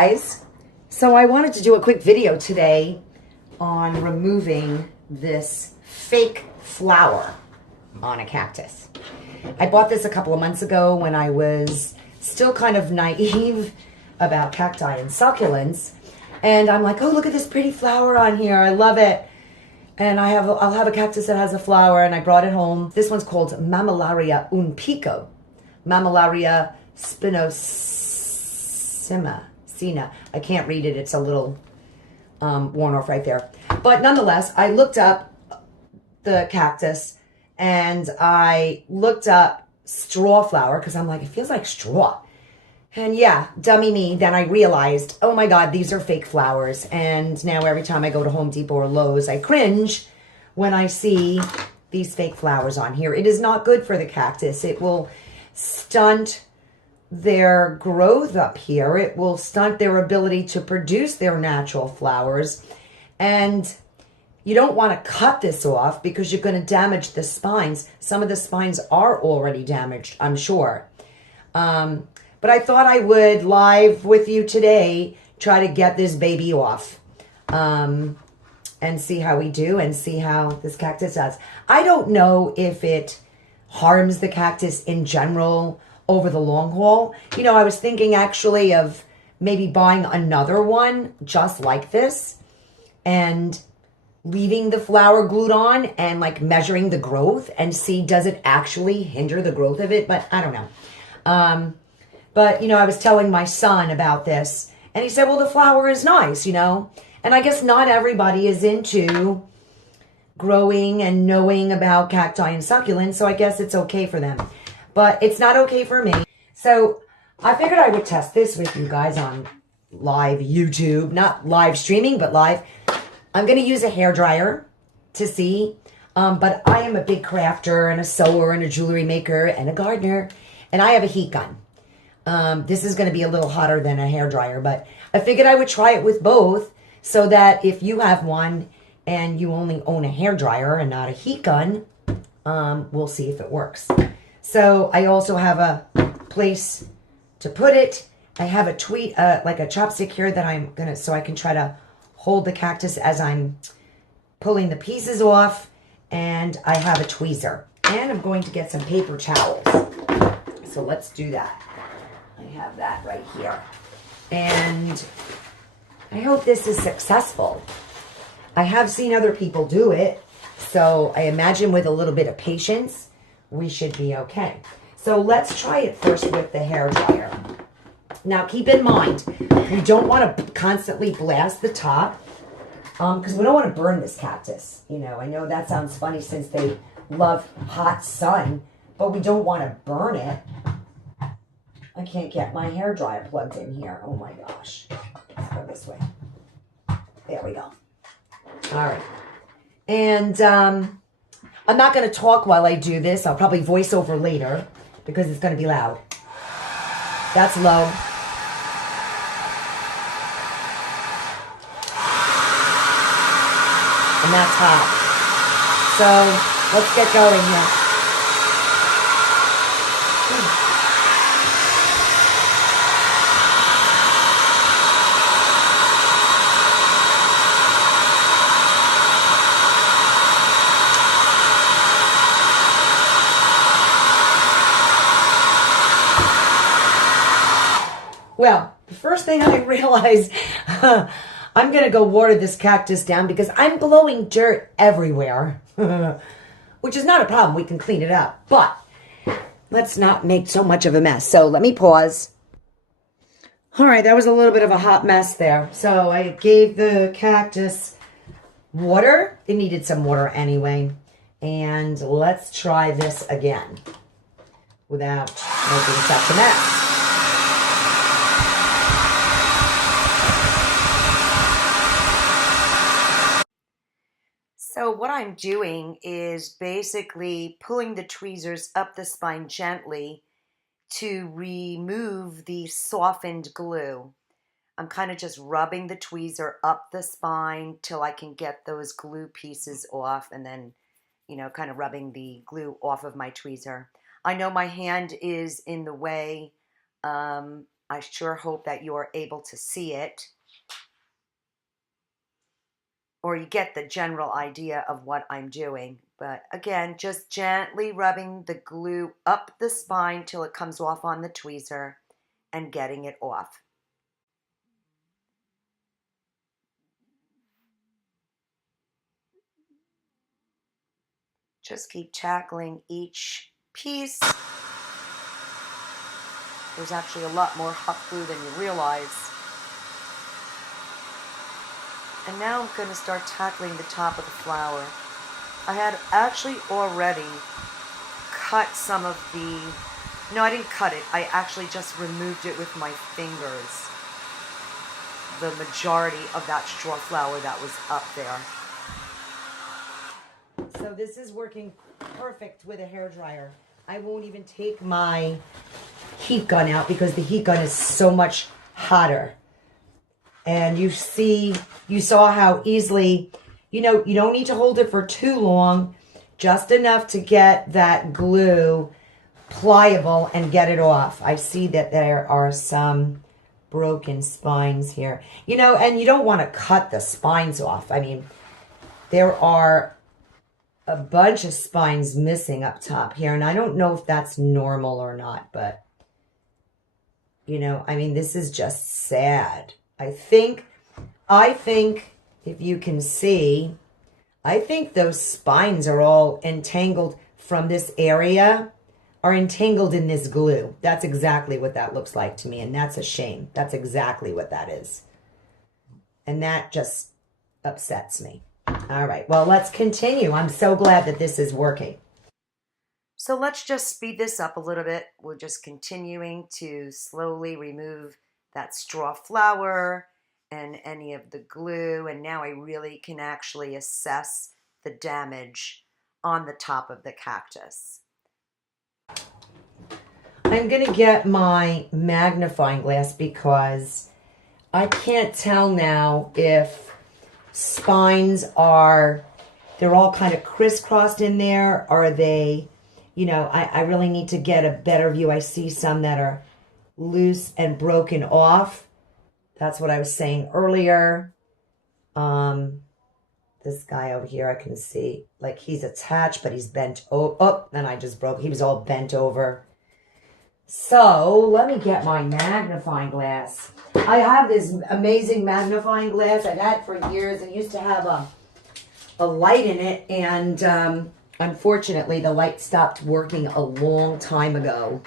guys, so I wanted to do a quick video today on removing this fake flower on a cactus. I bought this a couple of months ago when I was still kind of naive about cacti and succulents, and I'm like, oh, look at this pretty flower on here, I love it. And I'll have a cactus that has a flower, and I brought it home. This one's called Mammillaria unpico. Mammillaria spinosina. I can't read it. It's a little worn off right there. But nonetheless, I looked up the cactus, and I looked up straw flower because I'm like, it feels like straw. And yeah, dummy me, then I realized, oh my God, these are fake flowers. And now every time I go to Home Depot or Lowe's, I cringe when I see these fake flowers on here. It is not good for the cactus. It will stunt their growth up here. It will stunt their ability to produce their natural flowers. And you don't want to cut this off because you're going to damage the spines. Some of the spines are already damaged, I'm sure. But I thought I would live with you today, try to get this baby off and see how we do and see how this cactus does. I don't know if it harms the cactus in general over the long haul. You know, I was thinking actually of maybe buying another one just like this and leaving the flower glued on and like measuring the growth and see, does it actually hinder the growth of it? But I don't know. But, you know, I was telling my son about this, and he said, well, the flower is nice, you know. And I guess not everybody is into growing and knowing about cacti and succulents, so I guess it's okay for them. But it's not okay for me. So I figured I would test this with you guys on live YouTube. Not live streaming, but live. I'm going to use a hairdryer to see. But I am a big crafter and a sewer and a jewelry maker and a gardener. And I have a heat gun. This is going to be a little hotter than a hairdryer, but I figured I would try it with both so that if you have one and you only own a hairdryer and not a heat gun, we'll see if it works. So I also have a place to put it. I have a like a chopstick here that I'm going to, so I can try to hold the cactus as I'm pulling the pieces off. And I have a tweezer. And I'm going to get some paper towels. So let's do that. I have that right here. And I hope this is successful. I have seen other people do it, so I imagine with a little bit of patience, we should be okay. So let's try it first with the hairdryer. Now keep in mind, we don't want to constantly blast the top because we don't want to burn this cactus. You know, I know that sounds funny since they love hot sun, but we don't want to burn it. I can't get my hairdryer plugged in here. Oh my gosh. Let's go this way. There we go. All right. And I'm not going to talk while I do this. I'll probably voice over later because it's going to be loud. That's low. And that's hot. So let's get going here. Well, the first thing I realized, I'm going to go water this cactus down because I'm blowing dirt everywhere, which is not a problem. We can clean it up, but let's not make so much of a mess. So let me pause. All right, that was a little bit of a hot mess there. So I gave the cactus water. It needed some water anyway. And let's try this again without making such a mess. So what I'm doing is basically pulling the tweezers up the spine gently to remove the softened glue. I'm kind of just rubbing the tweezer up the spine till I can get those glue pieces off, and then, you know, kind of rubbing the glue off of my tweezer. I know my hand is in the way I sure hope that you are able to see it, or you get the general idea of what I'm doing. But again, just gently rubbing the glue up the spine till it comes off on the tweezer and getting it off. Just keep tackling each piece. There's actually a lot more hot glue than you realize. And now I'm going to start tackling the top of the flower. I had actually already cut some of the, no, I didn't cut it. I actually just removed it with my fingers. The majority of that straw flower that was up there. So this is working perfect with a hairdryer. I won't even take my heat gun out because the heat gun is so much hotter. And you saw how easily, you don't need to hold it for too long, just enough to get that glue pliable and get it off. I see that there are some broken spines here. And you don't want to cut the spines off. I mean, there are a bunch of spines missing up top here, and I don't know if that's normal or not, but, I mean, this is just sad. I think if you can see, I think those spines are all entangled from this area, are entangled in this glue. That's exactly what that looks like to me, and that's a shame. That's exactly what that is. And that just upsets me. All right, well, let's continue. I'm so glad that this is working. So let's just speed this up a little bit. We're just continuing to slowly remove that straw flower and any of the glue. And now I really can actually assess the damage on the top of the cactus. I'm going to get my magnifying glass because I can't tell now if spines they're all kind of crisscrossed in there. Are they, I really need to get a better view. I see some that are loose and broken off. That's what I was saying earlier. This guy over here, I can see, like he's attached, but he's bent. Oh, and I just broke. He was all bent over. So let me get my magnifying glass. I have this amazing magnifying glass I've had for years. It used to have a light in it, and unfortunately the light stopped working a long time ago.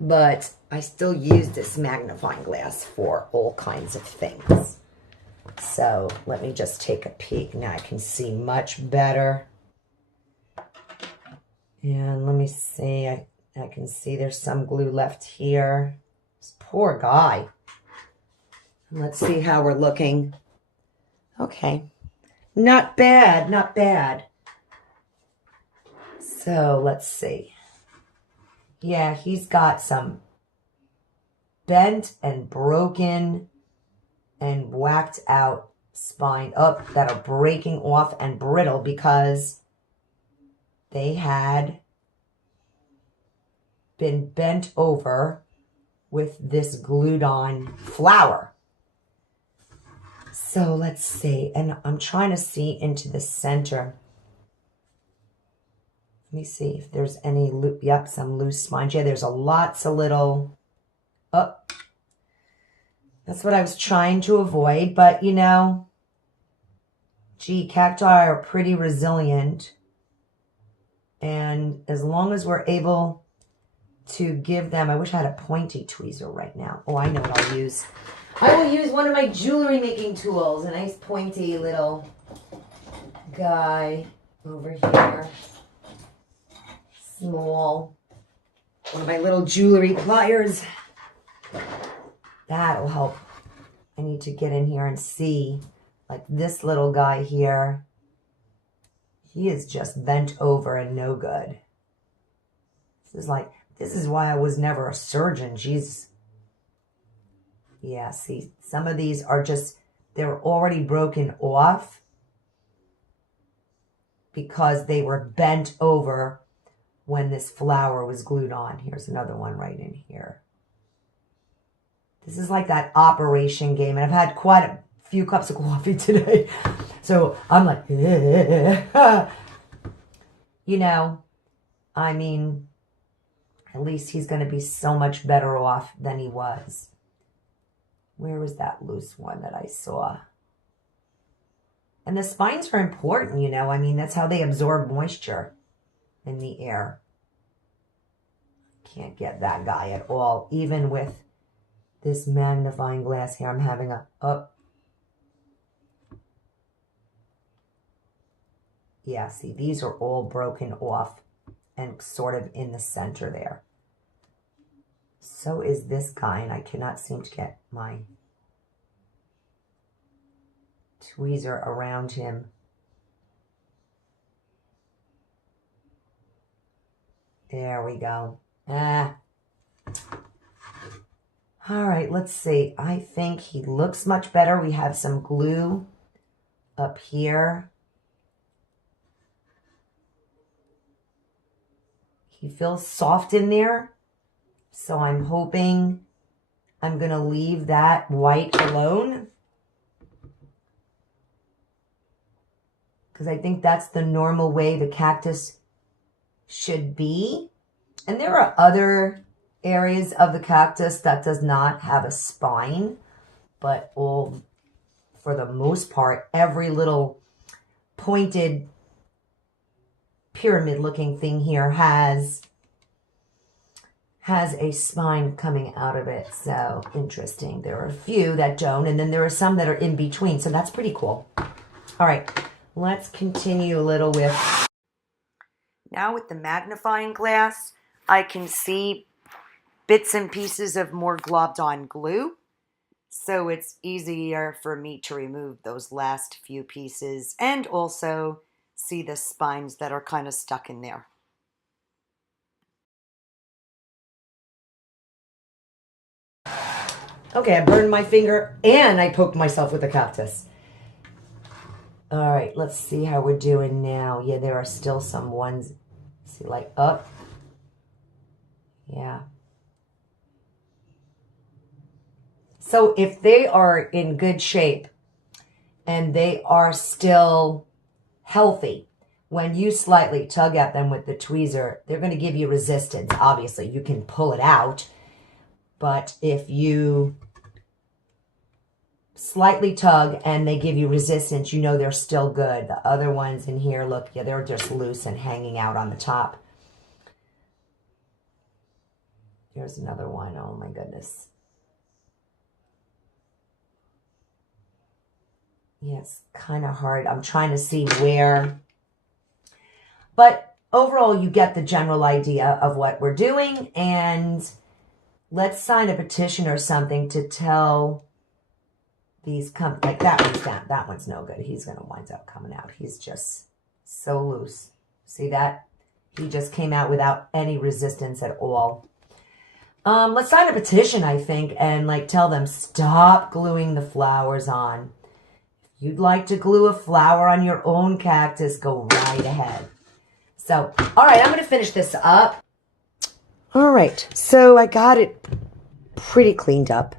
But I still use this magnifying glass for all kinds of things. So let me just take a peek. Now I can see much better. And let me see. I can see there's some glue left here. This poor guy. Let's see how we're looking. Okay. Not bad, not bad. So let's see. Yeah, he's got some bent and broken and whacked out spine up that are breaking off and brittle because they had been bent over with this glued on flower. So let's see, and I'm trying to see into the center. Let me see if there's any loop. Yep, some loose spines. Yeah, there's lots of little. Oh, that's what I was trying to avoid. But gee, cacti are pretty resilient, and as long as we're able to give them, I wish I had a pointy tweezer right now. Oh, I know what I'll use. I will use one of my jewelry making tools, a nice pointy little guy over here. Small. One of my little jewelry pliers. That'll help. I need to get in here and see, like this little guy here. He is just bent over and no good. This is why I was never a surgeon. Jeez. Yeah, see, some of these are just, they're already broken off because they were bent over when this flower was glued on. Here's another one right in here. This is like that operation game, and I've had quite a few cups of coffee today. So I'm like, you know, I mean, at least he's going to be so much better off than he was. Where was that loose one that I saw? And the spines are important, you know. I mean, that's how they absorb moisture in the air. Can't get that guy at all. Even with this magnifying glass here, I'm having a... Yeah, see, these are all broken off and sort of in the center there. So is this guy, and I cannot seem to get my tweezer around him. There we go. All right, let's see. I think he looks much better. We have some glue up here. He feels soft in there. So I'm hoping I'm going to leave that white alone, because I think that's the normal way the cactus should be. And there are other areas of the cactus that does not have a spine, but all, for the most part, every little pointed pyramid looking thing here has a spine coming out of it. So interesting. There are a few that don't, and then there are some that are in between. So that's pretty cool. All right, let's continue a little with... Now with the magnifying glass, I can see bits and pieces of more globbed on glue. So it's easier for me to remove those last few pieces and also see the spines that are kind of stuck in there. Okay, I burned my finger and I poked myself with a cactus. All right, let's see how we're doing now. Yeah, there are still some ones. See, like up. Yeah. So if they are in good shape and they are still healthy, when you slightly tug at them with the tweezer, they're going to give you resistance. Obviously, you can pull it out. But if you slightly tug and they give you resistance, you know they're still good. The other ones in here, look, yeah, they're just loose and hanging out on the top. Here's another one. Oh my goodness. Yeah, it's kind of hard. I'm trying to see where. But overall, you get the general idea of what we're doing. And let's sign a petition or something to tell these like that one's down. That one's no good. He's going to wind up coming out. He's just so loose. See that? He just came out without any resistance at all. Let's sign a petition, I think, and like tell them stop gluing the flowers on. If you'd like to glue a flower on your own cactus, go right ahead. So, all right, I'm going to finish this up. All right, so I got it pretty cleaned up.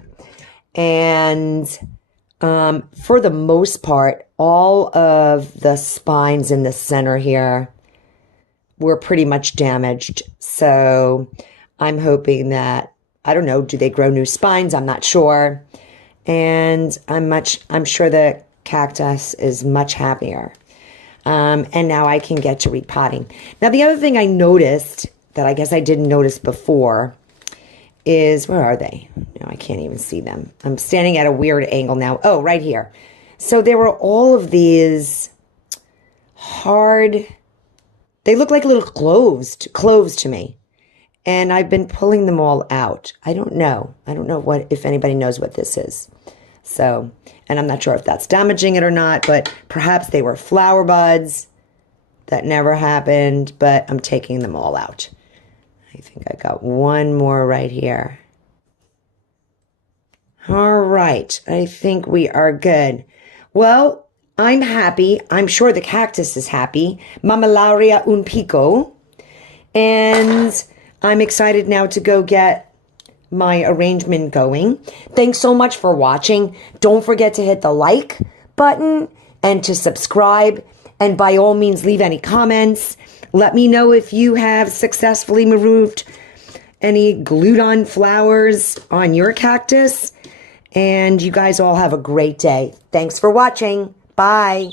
And for the most part, all of the spines in the center here were pretty much damaged. So I'm hoping that, I don't know, do they grow new spines? I'm not sure. And I'm sure the cactus is much happier. And now I can get to repotting. Now, the other thing I noticed that I guess I didn't notice before is, where are they? No, I can't even see them. I'm standing at a weird angle now. Oh, right here. So there were all of these hard, they look like little cloves to me. And I've been pulling them all out. I don't know if anybody knows what this is. So, and I'm not sure if that's damaging it or not, but perhaps they were flower buds that never happened, but I'm taking them all out. I think I got one more right here. All right, I think we are good. Well, I'm happy. I'm sure the cactus is happy. Mammillaria un pico. And I'm excited now to go get my arrangement going. Thanks so much for watching. Don't forget to hit the like button and to subscribe. And by all means, leave any comments. Let me know if you have successfully removed any glued-on flowers on your cactus. And you guys all have a great day. Thanks for watching. Bye.